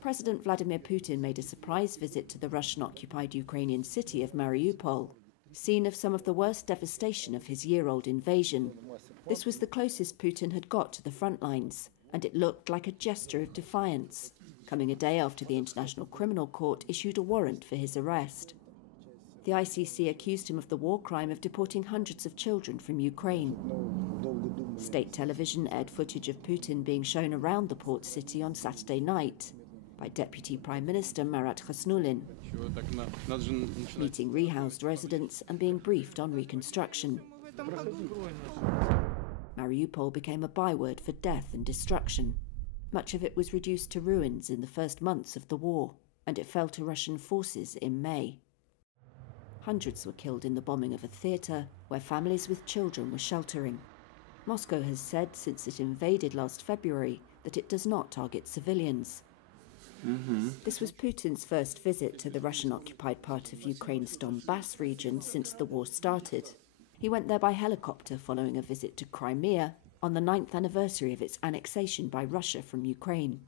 President Vladimir Putin made a surprise visit to the Russian-occupied Ukrainian city of Mariupol, scene of some of the worst devastation of his year-old invasion. This was the closest Putin had got to the front lines, and it looked like a gesture of defiance, coming a day after the International Criminal Court issued a warrant for his arrest. The ICC accused him of the war crime of deporting hundreds of children from Ukraine. State television aired footage of Putin being shown around the port city on Saturday night by Deputy Prime Minister Marat Khasnulin, meeting rehoused residents and being briefed on reconstruction. Mariupol became a byword for death and destruction. Much of it was reduced to ruins in the first months of the war, and it fell to Russian forces in May. Hundreds were killed in the bombing of a theatre where families with children were sheltering. Moscow has said since it invaded last February that it does not target civilians. This was Putin's first visit to the Russian-occupied part of Ukraine's Donbass region since the war started. He went there by helicopter following a visit to Crimea on the 9th anniversary of its annexation by Russia from Ukraine.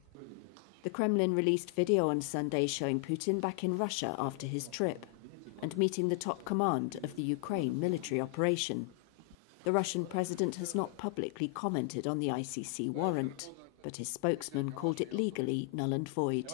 The Kremlin released video on Sunday showing Putin back in Russia after his trip and meeting the top command of the Ukraine military operation. The Russian president has not publicly commented on the ICC warrant, but his spokesman called it legally null and void.